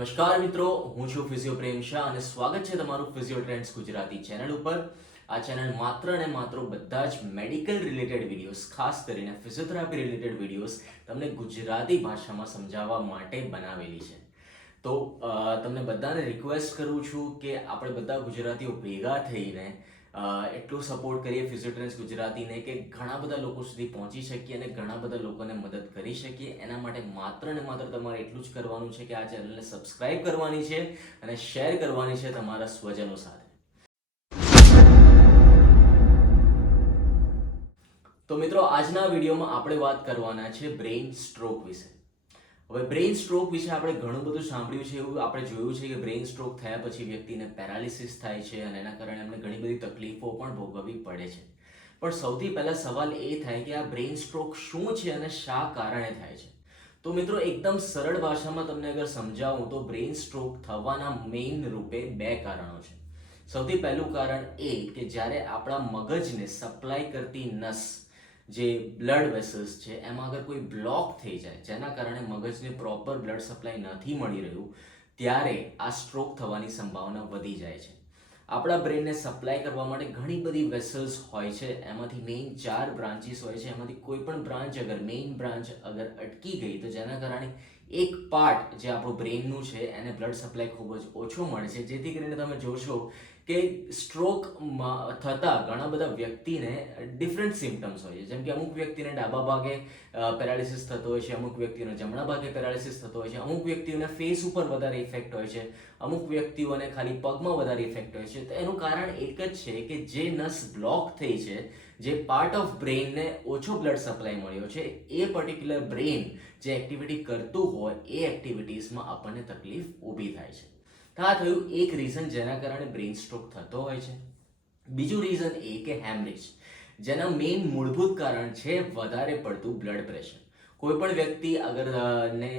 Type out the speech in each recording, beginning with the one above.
નમસ્કાર મિત્રો, હું છું ફિઝિયો પ્રેમ શાહ અને સ્વાગત છે તમારું ફિઝિયો ટ્રેન્ડ્સ ગુજરાતી ચેનલ ઉપર. આ ચેનલ માત્ર ને માત્ર બધા જ મેડિકલ રિલેટેડ વિડીયોઝ ખાસ કરીને ફિઝિયોથેરાપી રિલેટેડ વિડીયોઝ તમને ગુજરાતી ભાષામાં સમજાવવા માટે બનાવેલી છે. તો તમને બધાને રિક્વેસ્ટ કરું છું કે આપણે બધા ગુજરાતીઓ ભેગા થઈને એટલું સપોર્ટ કરીએ ફિઝિયોથેરાપિસ્ટ ગુજરાતીને કે ઘણા બધા લોકો સુધી પહોંચી શકીએ અને ઘણા બધા લોકોને મદદ કરી શકીએ. એના માટે માત્ર ને માત્ર તમારે એટલું જ કરવાનું છે કે આ ચેનલને સબસ્ક્રાઇબ કરવાની છે અને શેર કરવાની છે તમારા સ્વજનો સાથે. તો મિત્રો, આજના વિડીયોમાં આપણે વાત કરવાના છે બ્રેઇન સ્ટ્રોક વિશે. હવે બ્રેઇન સ્ટ્રોક વિશે આપણે ઘણું બધું સાંભળ્યું છે એવું આપણે જોયું છે કે બ્રેઇન સ્ટ્રોક થયા પછી વ્યક્તિને પેરાલિસિસ થાય છે અને એના કારણે એમને ઘણી બધી તકલીફો પણ ભોગવવી પડે છે. પણ સૌથી પહેલા સવાલ એ થાય કે આ બ્રેઇન સ્ટ્રોક શું છે અને શા કારણે થાય છે? તો મિત્રો, એકદમ સરળ ભાષામાં તમને અગર સમજાવું તો બ્રેઇન સ્ટ્રોક થવાના મેઇન રૂપે બે કારણો છે. સૌથી પહેલું કારણ એ કે જ્યારે આપણા મગજને સપ્લાય કરતી નસ જે બ્લડ વેસલ્સ છે, એમાં અગર કોઈ બ્લોક થઈ જાય, જેના કારણે મગજને પ્રોપર બ્લડ સપ્લાય નથી મળી રહ્યું, ત્યારે આ સ્ટ્રોક થવાની સંભાવના વધી જાય છે. આપણા બ્રેનને સપ્લાય કરવા માટે ઘણી બધી વેસલ્સ હોય છે, એમાંથી મેઇન ચાર બ્રાન્ચીસ હોય છે, એમાંથી કોઈ પણ બ્રાન્ચ અગર મેઇન બ્રાન્ચ અગર અટકી ગઈ, તો જેના કારણે એક પાર્ટ જે આપણું બ્રેનનું છે, એને બ્લડ સપ્લાય ખૂબ જ ઓછો મળે છે. જેથી કરીને તમે જોશો કે સ્ટ્રોક થતાં ઘણા બધા વ્યક્તિને ડિફરન્ટ સિમ્ટમ્સ હોય છે. જેમ કે અમુક વ્યક્તિને ડાબા ભાગે પેરાલિસિસ થતો હોય છે, અમુક વ્યક્તિને જમણા ભાગે પેરાલિસિસ થતો હોય છે, અમુક વ્યક્તિઓને ફેસ ઉપર વધારે ઇફેક્ટ હોય છે, અમુક વ્યક્તિઓને ખાલી પગમાં વધારે ઇફેક્ટ હોય છે. તો એનું કારણ એક જ છે કે જે નસ બ્લોક થઈ છે, જે પાર્ટ ઓફ બ્રેઇનને ઓછો બ્લડ સપ્લાય મળ્યો છે, એ પર્ટિક્યુલર બ્રેઇન જે એક્ટિવિટી કરતું હોય એ એક્ટિવિટીઝમાં આપણને તકલીફ ઊભી થાય છે. તો આ થયું એક રીઝન જેના કારણે બ્રેઇન સ્ટ્રોક થતો હોય છે. બીજું રીઝન એ કે હેમરેજ જેના મેઇન મૂળભૂત કારણ છે વધારે પડતું બ્લડ પ્રેશર કોઈ પણ વ્યક્તિ અગર ને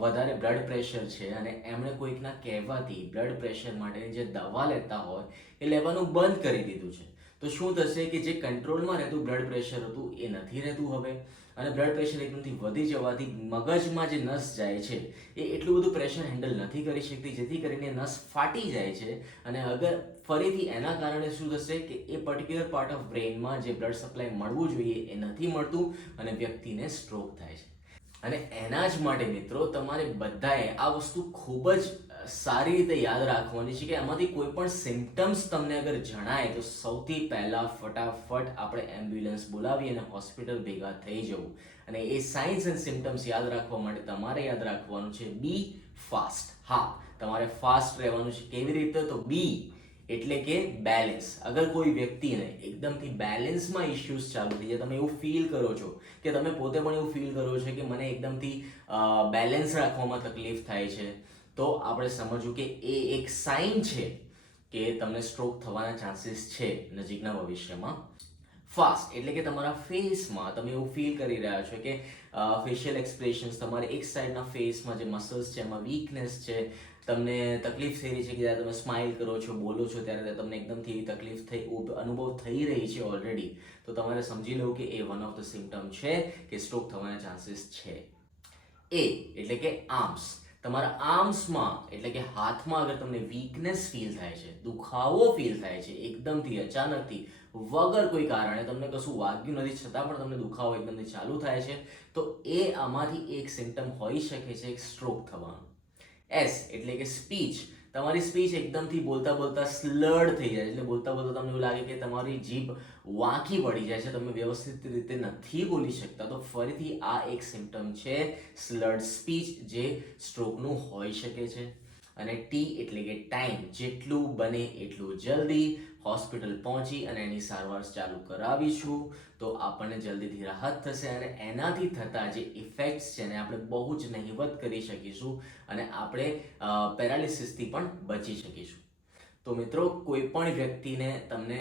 વધારે બ્લડ પ્રેશર છે અને એમણે કોઈકના કહેવાથી બ્લડ પ્રેશર માટેની જે દવા લેતા હોય એ લેવાનું બંધ કરી દીધું છે. તો શું થશે કે જે કંટ્રોલમાં રહેતું બ્લડ પ્રેશર હતું એ નથી રહેતું હવે? અને બ્લડ પ્રેશર એકદમથી વધી જવાથી મગજમાં જે નસ જાય છે, એ એટલું બધું પ્રેશર હેન્ડલ નથી કરી શકતી, જેથી કરીને નસ ફાટી જાય છે. અને અગર ફરીથી એના કારણે શું થશે કે એ પર્ટિક્યુલર પાર્ટ ઓફ બ્રેઇનમાં જે બ્લડ સપ્લાય મળવું જોઈએ એ નથી મળતું અને વ્યક્તિને સ્ટ્રોક થાય છે. અને એના જ માટે મિત્રો, તમારે બધાએ આ વસ્તુ ખૂબ જ સારી રીતે યાદ રાખવાની છે કે એમાંથી કોઈ પણ સિમ્ટમ્સ તમને અગર જણાય તો સૌથી પહેલાં ફટાફટ આપણે એમ્બ્યુલન્સ બોલાવી અને હોસ્પિટલ ભેગા થઈ જવું. અને એ સાઇન્સ એન્ડ સિમ્ટમ્સ યાદ રાખવા માટે તમારે યાદ રાખવાનું છે બી ફાસ્ટ હા, તમારે ફાસ્ટ રહેવાનું છે કેવી રીતે? તો બી એટલે કે બેલેન્સ અગર કોઈ વ્યક્તિને એકદમથી બેલેન્સમાં ઇશ્યુઝ ચાલુ થઈ જાય, તમે એવું ફીલ કરો છો કે તમે પોતે પણ એવું ફીલ કરો છો કે મને એકદમથી બેલેન્સ રાખવામાં તકલીફ થાય છે. તો આપણે સમજવું કે એ એક સાઇન છે કે તમને સ્ટ્રોક થવાના ચાન્સીસ છે નજીકના ભવિષ્યમાં. ફાસ્ટ એટલે કે તમારા ફેસમાં તમે એવું ફીલ કરી રહ્યા છો કે ફેશિયલ એક્સપ્રેશન્સ તમારે એક સાઈડના ફેસમાં જે મસલ્સ છે, એમાં વીકનેસ છે, તમને તકલીફ થઈ રહી છે કે જ્યારે તમે સ્માઇલ કરો છો, બોલો છો, ત્યારે તમને એકદમથી તકલીફ થઈ અનુભવ થઈ રહી છે ઓલરેડી તો તમારે સમજી લેવું કે એ વન ઓફ ધ સિમ્ટમ છે કે સ્ટ્રોક થવાના ચાન્સીસ છે. એ એટલે કે આર્મ્સ તમારા આર્મ્સમાં, એટલે કે હાથમાં અગર તમને વીકનેસ ફીલ થાય છે, દુખાવો ફીલ થાય છે, એકદમથી અચાનકથી, વગર કોઈ કારણે, તમને કશું વાગ્યું નથી, છતાં પણ તમને દુખાવો એકદમથી ચાલુ થાય છે, તો એ આમાંથી એક સિમ્ટમ હોઈ શકે છે, એક સ્ટ્રોક થવાનું. એસ એટલે કે સ્પીચ તમારી સ્પીચ એકદમથી બોલતા બોલતા સ્લર્ડ થઈ જાય. એટલે બોલતા બોલતા તમને એવું લાગે કે તમારી જીભ વાંકી પડી જાય છે. તમે વ્યવસ્થિત રીતે નથી બોલી શકતા. તો ફરીથી આ એક સિમ્ટમ છે સ્લર્ડ સ્પીચ જે સ્ટ્રોકનું હોઈ શકે છે. અને ટી એટલે કે ટાઈમ જેટલું બને એટલું જલ્દી હોસ્પિટલ પહોંચી અને એની સારવાર ચાલુ કરાવીશું. તો આપણને જલ્દીથી રાહત થશે અને એનાથી થતા જે ઇફેક્ટ્સ છે એને આપણે બહુ જ નહિવત કરી શકીશું અને આપણે પેરાલિસિસથી પણ બચી શકીશું. તો મિત્રો, કોઈ પણ વ્યક્તિને તમને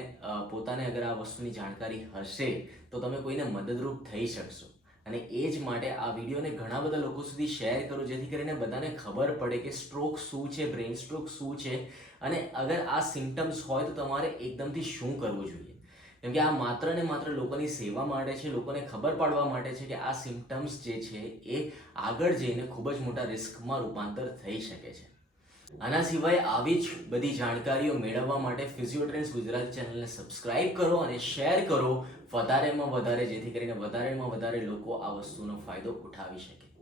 પોતાને અગર આ વસ્તુની જાણકારી હશે, તો તમે કોઈને મદદરૂપ થઈ શકશો. અને એ જ માટે આ વિડીયોને ઘણા બધા લોકો સુધી શેર કરો, જેથી કરીને બધાને ખબર પડે કે સ્ટ્રોક શું છે બ્રેઇન સ્ટ્રોક શું છે અને અગર આ સિમ્ટમ્સ હોય તો તમારે એકદમથી શું કરવું જોઈએ? કેમ કે આ માત્ર ને માત્ર લોકોની સેવા માટે છે, લોકોને ખબર પાડવા માટે છે કે આ સિમ્ટમ્સ જે છે એ આગળ જઈને ખૂબ જ મોટા રિસ્કમાં રૂપાંતર થઈ શકે છે. આના સિવાય આવી જ બધી જાણકારીઓ મેળવવા માટે ફિઝિયોટ્રેન્સ ગુજરાત ચેનલને સબસ્ક્રાઇબ કરો અને શેર કરો. વધારેમાં વધારે, જેથી કરીને વધારેમાં વધારે લોકો આ વસ્તુનો ફાયદો ઉઠાવી શકે.